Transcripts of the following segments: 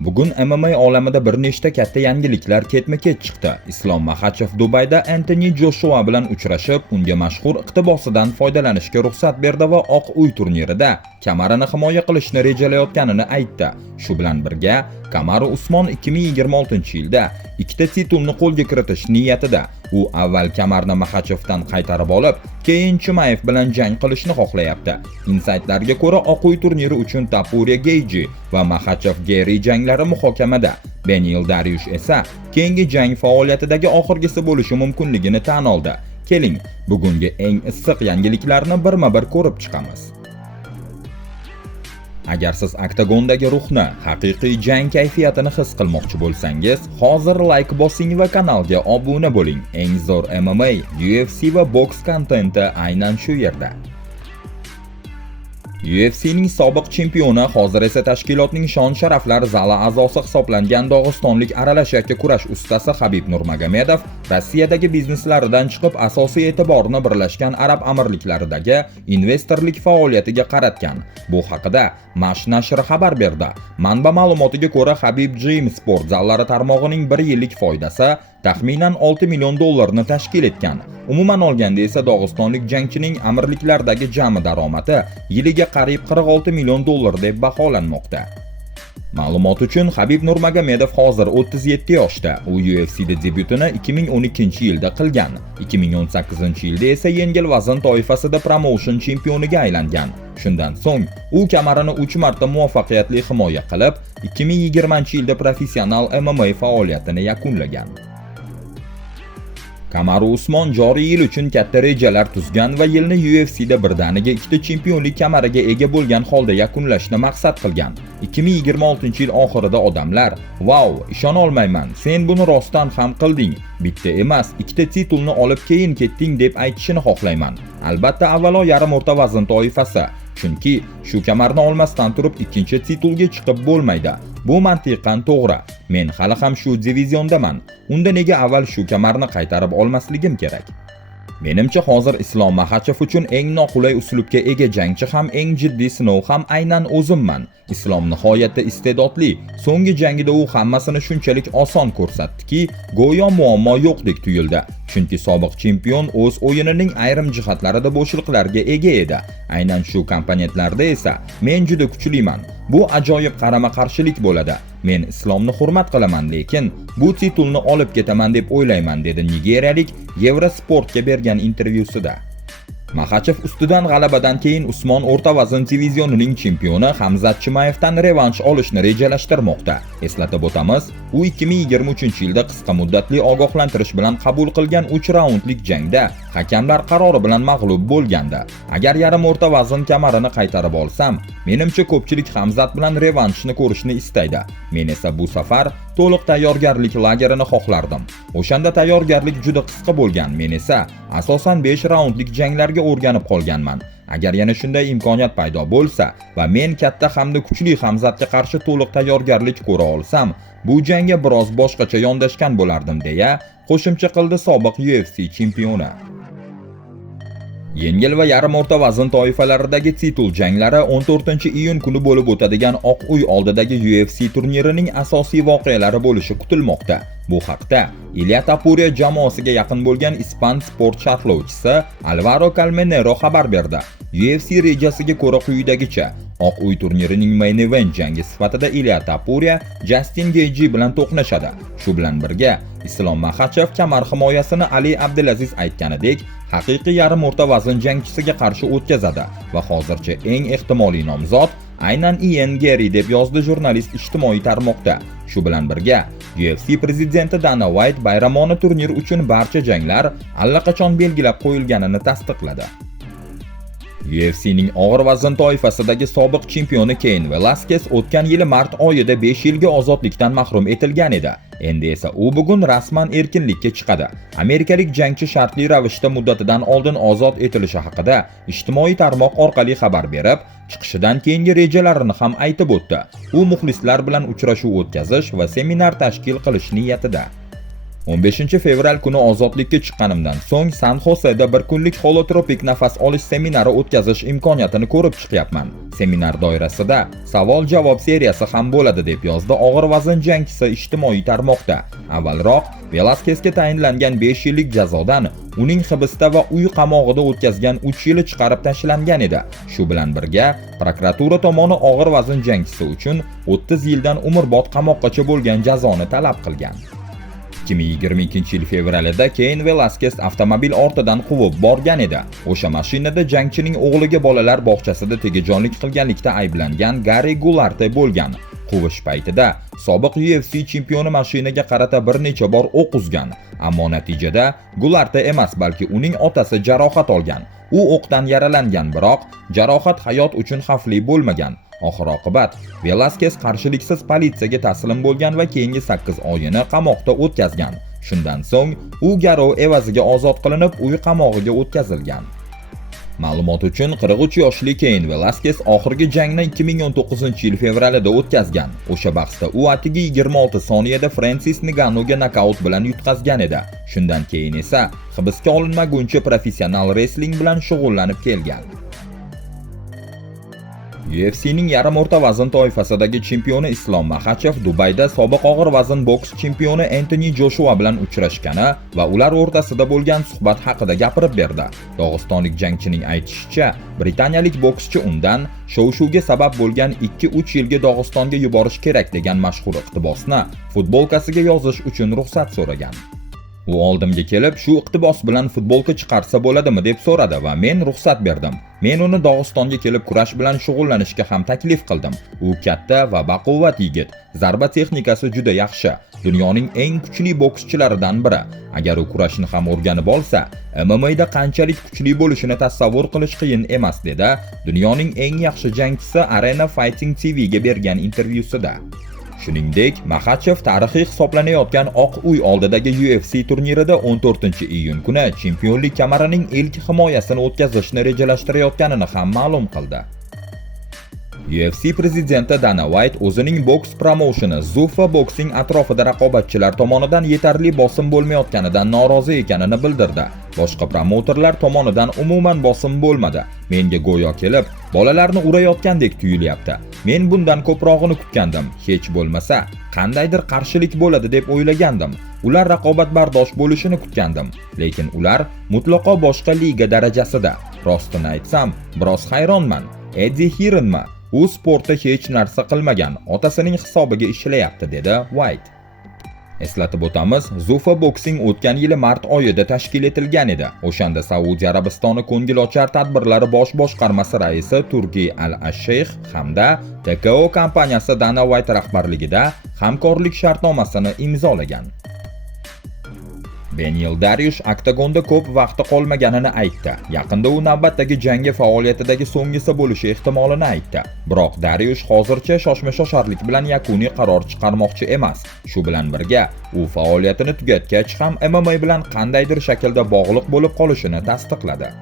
Bugun MMA olamida bir nechta katta yangiliklar ketma-ket chiqdi. Islom Maxachev Dubayda Anthony Joshua bilan uchrashib, unga mashhur iqtibosidan foydalanishga ruxsat berdi va Oq uy turnirida kamarini himoya qilishni rejalayotganini aytdi. Shu bilan birga, Kamaru Usmon 2026-yilda ikkita titulni qo'lga kiritish niyatida. U avval kamarni Maxachevdan qaytarib olib, keyin Chimaev bilan jang qilishni xohlayapti. Insidlarga ko'ra, Oq uy turniri uchun Topuria Gaethje va Maxachev Geri janglari muhokamada. Beneil Dariush esa keyingi jang faoliyatidagi oxirgisi bo'lishi mumkinligini tan oldi. Keling, bugungi eng issiq yangiliklarni birma-bir ko'rib chiqamiz. Agar siz oktagondagi ruhni, haqiqiy jang kayfiyatini his qilmoqchi bo'lsangiz, hozir like bosing va kanalga obuna bo'ling. Eng zo'r MMA, UFC va boks kontenti aynan shu yerda. UFC'ning sobiq chempioni, hozir esa tashkilotning shon-sharaflar zali a'zosi hisoblangan dog'istonlik aralash yakka kurash ustasi Habib Nurmagomedov Rossiyadagi bizneslaridan chiqib, asosiy e'tiborini Birlashgan Arab Amirliklaridagi investorlik faoliyatiga qaratgan. Bu haqida Mash nashri xabar berdi. Manba ma'lumotiga ko'ra, Habib Gym sport zallari tarmog'ining 1 yillik foydasi taxminan $6 million tashkil etgan. Umuman olganda esa dog'istonlik jangchining amirliklardagi jami daromadi yiliga qariyb $46 million deb baholanmoqda. Ma'lumot uchun, Habib Nurmagomedov hozir 37 yoshda. U UFC'da debyutini 2012-yilda qilgan. 2018-yilda esa yengil vazn toifasida promotion chempioniga aylangan. Shundan so'ng u kamarini 3 marta muvaffaqiyatli himoya qilib, 2020-yilda professional MMA faoliyatini yakunlagan. Kamaru Usmon joriy yil uchun katta rejalar tuzgan va yilni UFC'da birdaniga ikkita chempionlik kamariga ega bo'lgan holda yakunlashni maqsad qilgan. 2026-yil oxirida odamlar, "Wow, ishona olmayman, sen buni rostdan ham qilding. Bitta emas, ikkita titulni olib keyin ketding" deb aytishini xohlayman. Albatta, avvalo yarim o'rta vazn toifasi. Chunki shu kamarni olmasdan turib ikkinchi titulga chiqib bo'lmaydi. Bu mantiqan to'g'ri. Men hali ham shu diviziondaman. Unda nega avval shu kamarni qaytarib olmasligim kerak? Menimcha hozir Islom Maxachev uchun eng noqulay uslubga ega jangchi ham, eng jiddiy sinov ham aynan o'zimman. Islom nihoyatda iste'dodli. So'nggi jangida u hammasini shunchalik oson ko'rsatdiki, go'yo muammo yo'qdek tuyuldi. Chunki sobiq chempion o'z o'yinining ayrim jihatlarida bo'shliqlarga ega edi. Aynan shu komponentlarda esa men juda kuchliman. Bu ajoyib qarama-qarshilik bo'ladi. Men Islomni hurmat qilaman, lekin bu titulni olib ketaman deb o'ylayman, dedi nigeriyalik Eurosportga bergan intervyusida. Maxachev ustidan g'alabadan keyin Usmon o'rta vazn divizionining chempioni Hamzat Chimaevdan revansh olishni rejalashtirmoqda. Eslatib o'tamiz, u 2023-yilda qisqa muddatli ogohlantirish bilan qabul qilgan 3 raundlik jangda hakamlar qarori bilan mag'lub bo'lgandi. Agar yarim o'rta vazn kamarini qaytarib olsam, menimcha ko'pchilik Hamzat bilan revanshni ko'rishni istaydi. Men esa bu safar to'liq tayyorgarlik lagerini xohlardim. O'shanda tayyorgarlik juda qisqa bo'lgan. Men esa asosan 5 raundlik janglarga o'rganib qolganman. Agar yana shunday imkoniyat paydo bo'lsa va men katta hamda kuchli Hamzatga qarshi to'liq tayyorgarlik ko'ra olsam, bu jangga biroz boshqacha yondashgan bo'lardim, deya qo'shimcha qildi sobiq UFC chempioni. Yengil va yarim o'rta vazn toifalaridagi titul janglari 14-iyun kuni bo'lib o'tadigan Oq uy oldidagi UFC turnirining asosiy voqealari bo'lishi kutilmoqda. Bu haqda Ilia Topuria jamoasiga yaqin bo'lgan ispan sport sharhlovchisi Alvaro Calmenero xabar berdi. UFC rejasiga ko'ra quyidagicha: Oq uy turnirining main event jangi sifatida Ilia Topuria Justin Gaethje bilan to'qnashadi. Shu bilan birga Islom Maxachev kamar himoyasini Ali Abdulaziz aytganidek haqiqiy yarim o'rta vazn jangchisiga qarshi o'tkazadi va hozircha eng ehtimoliy nomzod aynan Ian Geri, deb yozdi jurnalist ijtimoiy tarmoqda. Shu bilan birga UFC prezidenti Dana White bayramona turnir uchun barcha janglar allaqachon belgilab qo'yilganini tasdiqladi. UFC'ning og'ir vazn toifasidagi sobiq chempioni Cain Velasquez o'tgan yili mart oyida 5 yilga ozodlikdan mahrum etilgan edi. Endi esa u bugun rasman erkinlikka chiqadi. Amerikalik jangchi shartli ravishda muddatidan oldin ozod etilishi haqida ijtimoiy tarmoq orqali xabar berib, chiqishidan keyingi rejalarini ham aytib o'tdi. U muxlislar bilan uchrashuv o'tkazish va seminar tashkil qilish niyatida. 15-fevral kuni ozodlikka chiqqanimdan so'ng San-Xoseda bir kunlik holotropik nafas olish seminari o'tkazish imkoniyatini ko'rib chiqyapman. Seminar doirasida savol-javob seriyasi ham bo'ladi deb yozdi og'ir vazn jangchisi ijtimoiy tarmoqda. Avvalroq Velaskesga tayinlangan 5 yillik jazodan uning hibsda va uy qamog'ida o'tkazgan 3 yili chiqarib tashlangan edi. Shu bilan birga prokuratura tomoni og'ir vazn jangchisi uchun 30 yildan umrbod qamoqqacha bo'lgan jazoni talab qilgan. 2022-yil fevralida Keyn Velaskes avtomobil ortidan quvib borgan edi. O'sha mashinada jangchining o'g'liga bolalar bog'chasida tegajonlik qilganlikda ayblangan Gary Gularte bo'lgan. Quvish paytida sobiq UFC chempioni mashinaga qarata bir necha bor o'q uzgan, ammo natijada Gularte emas, balki uning otasi jarohat olgan. U o'qdan yaralangan, biroq jarohat hayot uchun xavfli bo'lmagan. Oxir-oqibat Velaskes qarshiliksiz politsiyaga taslim bo'lgan va keyingi 8 oyini qamoqda o'tkazgan. Shundan so'ng u garov evaziga ozod qilinib, uy qamog'iga o'tkazilgan. Ma'lumot uchun 43 yoshli Keyn Velaskes oxirgi jangni 2019-yil fevralida o'tkazgan. O'sha bahsda u atigi 26 soniyada Francis Ngannouga nokaut bilan yutqazgan edi. Shundan keyin esa hibsga olinmaguncha professional wrestling bilan shug'ullanib kelgan. UFC'ning yarim o'rta vazn toifasidagi chempioni Islom Makhachev Dubayda sobiq og'ir vazn boks chempioni Anthony Joshua bilan uchrashgani va ular o'rtasida bo'lgan suhbat haqida gapirib berdi. Dog'istonlik jangchining aytishicha, britaniyalik bokschi undan shov-shuvga sabab bo'lgan 2-3 yilga Dog'istonga yuborish kerak degan mashhur iqtibosni futbolkasiga yozish uchun ruxsat so'ragan. U oldimga kelib, shu iqtibos bilan futbolka chiqarsa bo'ladimi deb so'radi va men ruxsat berdim. Men uni Dog'istonga kelib kurash bilan shug'ullanishga ham taklif qildim. U katta va baquvvat yigit, zarba texnikasi juda yaxshi, dunyoning eng kuchli bokschilaridan biri. Agar u kurashni ham o'rganib olsa, MMA'da qanchalik kuchli bo'lishini tasavvur qilish qiyin emas, dedi dunyoning eng yaxshi jangchisi Arena Fighting TV'ga bergan intervyusida. Shuningdek, Makhachev tarixiy hisoblanayotgan Oq uy oldidagi UFC turnirida 14-iyun kuni chempionlik kamarining ilk himoyasini o'tkazishni rejalashtirayotganini ham ma'lum qildi. UFC prezidenti Dana White o'zining boks promoutioni Zuffa Boxing atrofida raqobatchilar tomonidan yetarli bosim bo'lmayotganidan norozi ekanini bildirdi. Boshqa promouterlar tomonidan umuman bosim bo'lmadi. Menga go'yo kelib, bolalarni urayotgandek tuyulyapti. Men bundan ko'prog'ini kutgandim. Hech bo'lmasa, qandaydir qarshilik bo'ladi deb o'ylagandim. Ular raqobatbardosh bo'lishini kutgandim, lekin ular mutlaqo boshqa liga darajasida. Rostini aytsam, biroz hayronman. Eddie Hearnmi? U sportda hech narsa qilmagan, otasining hisobiga ishlayapti, dedi White. Eslatib o'tamiz, Zuffa Boxing o'tgan yili mart oyida tashkil etilgan edi. O'shanda Saudiya Arabistoni ko'ngilochar tadbirlari bosh boshqarmasi raisi Turki Al-Asheyx hamda TKO kompaniyasi Dana White rahbarligida hamkorlik shartnomasini imzolagan. Beneil Dariush oktagonda ko'p vaqti qolmaganini aytdi. Yaqinda u navbatdagi jangi faoliyatidagi so'nggisi bo'lishi ehtimolini aytdi. Biroq Dariush hozircha shoshma-shosharlik bilan yakuniy qaror chiqarmoqchi emas. Shu bilan birga, u faoliyatini tugatgach ham MMA bilan qandaydir shaklda bog'liq bo'lib qolishini tasdiqladi.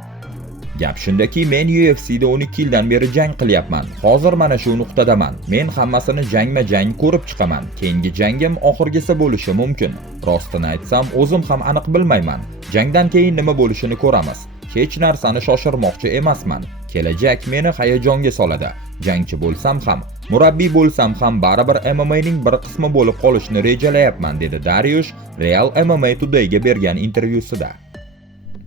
Gap shundaki, men UFC'da 12 yildan beri jang qilyapman. Hozir mana shu nuqtadaman. Men hammasini jangma-jang ko'rib chiqaman. Keyingi jangim oxirgisi bo'lishi mumkin. Rostini aytsam, o'zim ham aniq bilmayman. Jangdan keyin nima bo'lishini ko'ramiz. Hech narsani shoshirmoqchi emasman. Kelajak meni hayajonga soladi. Jangchi bo'lsam ham, murabbiy bo'lsam ham baribir MMA'ning bir qismi bo'lib qolishni rejalayapman, dedi Dariush Real MMA Today'ga bergan intervyusida.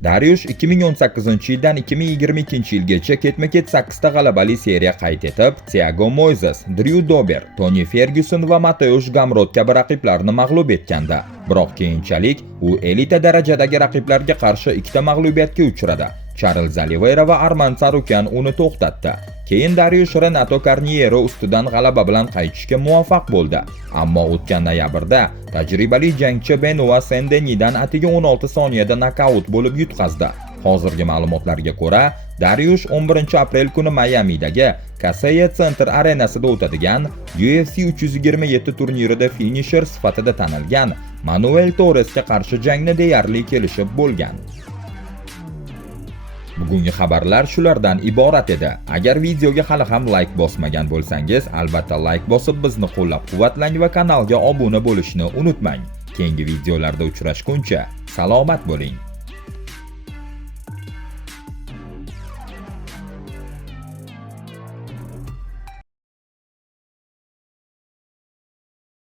Dariush 2018-yildan 2022-yilgacha ketma-ket 8 ta g'alabali seriya qayd etib, Thiago Moises, Drew Dober, Tony Ferguson va Mateusz Gamrot kabi raqiblarni mag'lub etganda, biroq keyinchalik u elita darajadagi raqiblarga qarshi 2 ta mag'lubiyatga uchradi. Charles Oliveira va Arman Tsarukyan uni to'xtatdi. Keyin Dariush Renato Carniero ustidan g'alaba bilan qaytishga muvaffaq bo'ldi. Ammo o'tgan noyabrda tajribali jangchi Benoit Saint-Denisdan atigi 16 soniyada nokaut bo'lib yutqazdi. Hozirgi ma'lumotlarga ko'ra, Dariush 11-aprel kuni Miamidagi Kaseya Center arenasida o'tadigan UFC 327 turnirida finisher sifatida tanilgan Manuel Torresga qarshi jangni deyarli kelishib bo'lgan. Bugungi xabarlar shulardan iborat edi. Agar videoga hali ham like bosmagan bo'lsangiz, albatta like bosib bizni qo'llab-quvvatlang va kanalga obuna bo'lishni unutmang. Keyingi videolarda uchrashguncha salomat bo'ling.